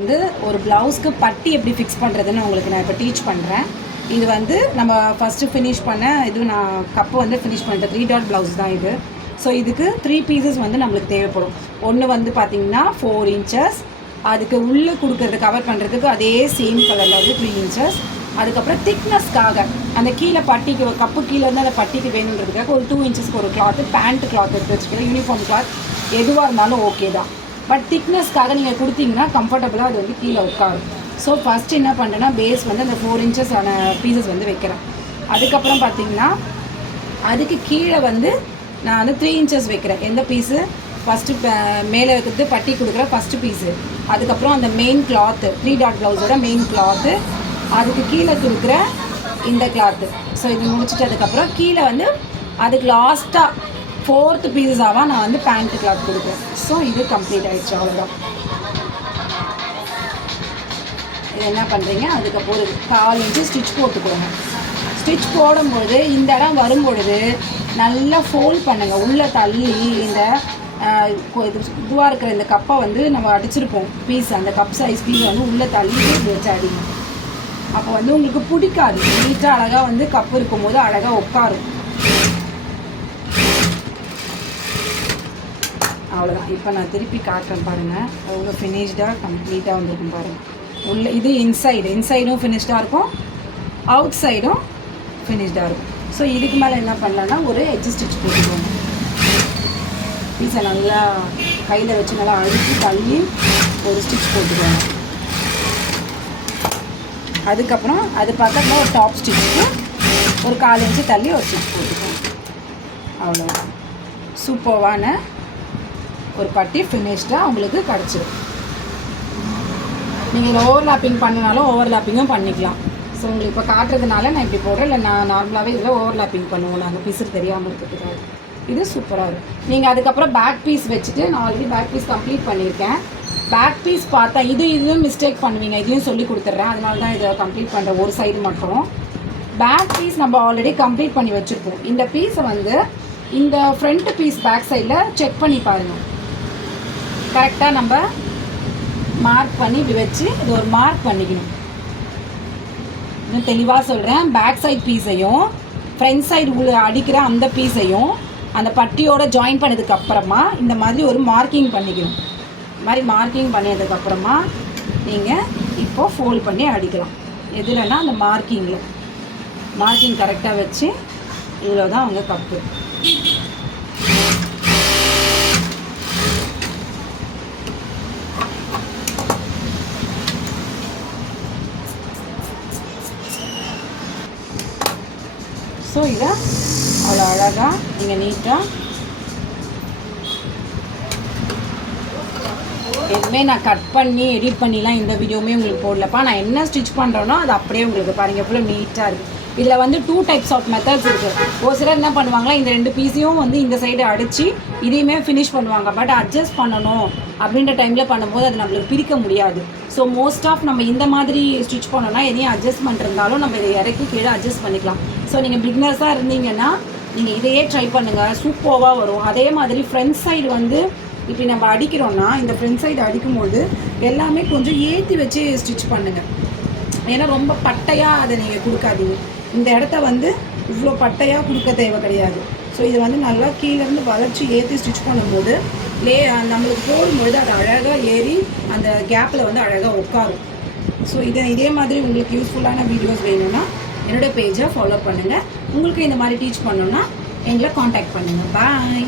வந்து ஒரு ப்ளவுஸ்க்கு பட்டி எப்படி ஃபிக்ஸ் பண்ணுறதுன்னு உங்களுக்கு நான் இப்போ டீச் பண்ணுறேன். இது வந்து நம்ம ஃபஸ்ட்டு ஃபினிஷ் பண்ண இது நான் கப்பு வந்து ஃபினிஷ் பண்ணிட்டேன். 3 டாட் ப்ளவுஸ் தான் இது. ஸோ இதுக்கு 3 பீசஸ் வந்து நம்மளுக்கு தேவைப்படும். ஒன்று வந்து பார்த்திங்கன்னா 4 இன்ச்சஸ், அதுக்கு உள்ளே கொடுக்கறது கவர் பண்ணுறதுக்கு அதே சேம் கலரில் வந்து 3 இன்ச்சஸ். அதுக்கப்புறம் திக்னஸ்க்காக அந்த கீழே பட்டிக்கு கப்பு கீழே வந்து அந்த பட்டிக்கு வேணுன்றதுக்காக ஒரு 2 இன்ச்சஸ்க்கு ஒரு கிளாத்து, பேண்ட் கிளாத் எடுத்து வச்சுக்கலாம். யூனிஃபார்ம் கிளாத் எதுவாக இருந்தாலும் ஓகே தான். பட் திக்னஸ்க்காக நீங்கள் கொடுத்தீங்கன்னா கம்ஃபர்டபுளாக அது வந்து கீழே உட்காரும். ஸோ ஃபஸ்ட்டு என்ன பண்ணுறேன்னா பேஸ் வந்து அந்த 4 இன்ச்சஸ் ஆன பீசஸ் வந்து வைக்கிறேன். அதுக்கப்புறம் பார்த்திங்கன்னா அதுக்கு கீழே வந்து நான் வந்து 3 இன்ச்சஸ் வைக்கிறேன். எந்த பீஸு ஃபஸ்ட்டு மேலே வைக்கிறது பட்டி கொடுக்குற ஃபஸ்ட்டு பீஸு, அதுக்கப்புறம் அந்த மெயின் கிளாத்து 3 டாட் ப்ளவுஸோட மெயின் கிளாத்து, அதுக்கு கீழே கொடுக்குற இந்த கிளாத்து. ஸோ இது முடிச்சுட்டு அதுக்கப்புறம் கீழே வந்து அதுக்கு லாஸ்ட்டாக 4th பீஸஸாக நான் வந்து பேண்ட் கிளாத் கொடுக்குறேன். ஸோ இது கம்ப்ளீட் ஆகிடுச்சு, அவ்வளோதான். இது என்ன பண்ணுறீங்க, அதுக்கப்புறம் ஒரு 4 இன்ச்சு ஸ்டிச் போட்டுக்கோங்க. ஸ்டிச் போடும்பொழுது இந்த இடம் வரும்பொழுது நல்லா ஃபோல்ட் பண்ணுங்கள். உள்ளே தள்ளி இந்த இதுவாக இருக்கிற இந்த கப்பை வந்து நம்ம அடிச்சிருப்போம் பீஸ், அந்த கப் சைஸ் பீஸ் வந்து உள்ளே தள்ளி வச்சு அடிங்க. அப்போ வந்து உங்களுக்கு பிடிக்காது. நீட்டாக அழகாக வந்து கப்பு இருக்கும்போது அழகாக உட்காரும். அவ்வளோதான். இப்போ நான் திருப்பி காட்டுறேன் பாருங்கள். அவ்வளோ ஃபினிஷ்டாக கம்ப்ளீட்டாக வந்துருக்கும் பாருங்கள். உள்ள இது இன்சைடும் ஃபினிஷ்டாக இருக்கும், அவுட் சைடும் ஃபினிஷ்டாக இருக்கும். ஸோ இதுக்கு மேலே என்ன பண்ணலான்னா ஒரு எட்ஜ் ஸ்டிச் போட்டுக்கோங்க. பீஸை நல்லா கையில் வச்சு நல்லா அழுத்தி தள்ளி ஒரு ஸ்டிச் போட்டுக்கோங்க. அதுக்கப்புறம் அது பக்கத்தில் ஒரு டாப் ஸ்டிச்சுக்கு ஒரு 4 இன்ச்சு தள்ளி ஒரு ஸ்டிச் போட்டுக்கோங்க. அவ்வளோதான். சூப்பர்வான ஒரு பட்டி ஃபினிஷ்டாக உங்களுக்கு கிடச்சிடும். நீங்கள் ஓவர்லாப்பிங் பண்ணினாலும் ஓவர்லாப்பிங்கும் பண்ணிக்கலாம். ஸோ உங்களுக்கு இப்போ காட்டுறதுனால நான் இப்படி போடுறேன். இல்லை நான் நார்மலாகவே இதில் ஓவர்லாப்பிங் பண்ணுவோம் நாங்கள், பிசுறு தெரியாமல் இருக்கிறதுக்காக. இது சூப்பராக இருக்கும். நீங்கள் அதுக்கப்புறம் பேக் பீஸ் வச்சுட்டு, நான் ஆல்ரெடி பேக் பீஸ் கம்ப்ளீட் பண்ணியிருக்கேன். பேக் பீஸ் பார்த்தா இதுவும் மிஸ்டேக் பண்ணுவீங்க, இதையும் சொல்லி கொடுத்துட்றேன். அதனால தான் இதை கம்ப்ளீட் பண்ணுறேன், ஒரு சைடு மட்டும். பேக் பீஸ் நம்ம ஆல்ரெடி கம்ப்ளீட் பண்ணி வச்சுருப்போம். இந்த பீஸை வந்து இந்த ஃப்ரண்ட் பீஸ் பேக் சைடில் செக் பண்ணி பாருங்கள். கரெக்டாக நம்ம மார்க் பண்ணி இப்படி வச்சு இது ஒரு மார்க் பண்ணிக்கணும். இன்னும் தெளிவாக சொல்கிறேன். பேக் சைட் பீஸையும் ஃப்ரண்ட் சைடு உள்ள அடிக்கிற அந்த பீஸையும் அந்த பட்டியோட ஜாயின் பண்ணதுக்கப்புறமா இந்த மாதிரி ஒரு மார்க்கிங் பண்ணிக்கணும். இந்த மாதிரி மார்க்கிங் பண்ணதுக்கப்புறமா நீங்கள் இப்போது ஃபோல்ட் பண்ணி அடிக்கலாம். எதுலன்னா அந்த மார்க்கிங் கரெக்டாக வச்சு இவ்வளோ தான் அவங்க கப்பு. ஸோ இதை அவ்வளோ அழகாக நீங்கள் நீட்டாக எதுவுமே நான் கட் பண்ணி எடிட் பண்ணிலாம் எந்த வீடியோவுமே உங்களுக்கு போடலப்பா. நான் என்ன ஸ்டிச் பண்ணுறேனோ அது அப்படியே உங்களுக்கு பாருங்கள் எவ்வளோ நீட்டாக இருக்குது. இதில் வந்து 2 டைப்ஸ் ஆஃப் மெத்தட்ஸ் இருக்குது. ஒரு சிலர் என்ன பண்ணுவாங்களா, இந்த 2 பீஸையும் வந்து இந்த சைடு அடித்து இதையுமே ஃபினிஷ் பண்ணுவாங்க. பட் அட்ஜஸ்ட் பண்ணணும் அப்படின்ற டைமில் பண்ணும்போது அது நம்மளுக்கு பிரிக்க முடியாது. ஸோ மோஸ்ட் ஆஃப் நம்ம இந்த மாதிரி ஸ்டிச் பண்ணோன்னா எதையும் அட்ஜஸ்ட்மெண்ட் இருந்தாலும் நம்ம இதை இறக்கி கீழே அட்ஜஸ்ட் பண்ணிக்கலாம். ஸோ நீங்கள் பிகினர்ஸாக இருந்தீங்கன்னா நீங்கள் இதையே ட்ரை பண்ணுங்கள், சூப்பராக வரும். அதே மாதிரி ஃப்ரண்ட் சைடு வந்து இப்படி நம்ம அடிக்கிறோன்னா இந்த ஃப்ரண்ட் சைடு அடிக்கும்போது எல்லாமே கொஞ்சம் ஏற்றி வச்சு ஸ்டிச் பண்ணுங்கள். ஏன்னா ரொம்ப பட்டையாக அதை நீங்கள் கொடுக்காதீங்க. இந்த இடத்த வந்து இவ்வளோ பட்டையாக கொடுக்க தேவை கிடையாது. ஸோ இதை வந்து நல்லா கீழேருந்து வளைச்சி ஏற்றி ஸ்டிச் பண்ணும்போது நம்மளுக்கு போடும்பொழுது அது அழகாக ஏறி அந்த கேப்பில் வந்து அழகாக உட்காரும். ஸோ இதே மாதிரி உங்களுக்கு யூஸ்ஃபுல்லான வீடியோஸ் வேணும்னா என்னோடய பேஜை ஃபாலோ பண்ணுங்கள். உங்களுக்கு இந்த மாதிரி டீச் பண்ணோன்னா எங்களை காண்டாக்ட் பண்ணுங்கள். பாய்.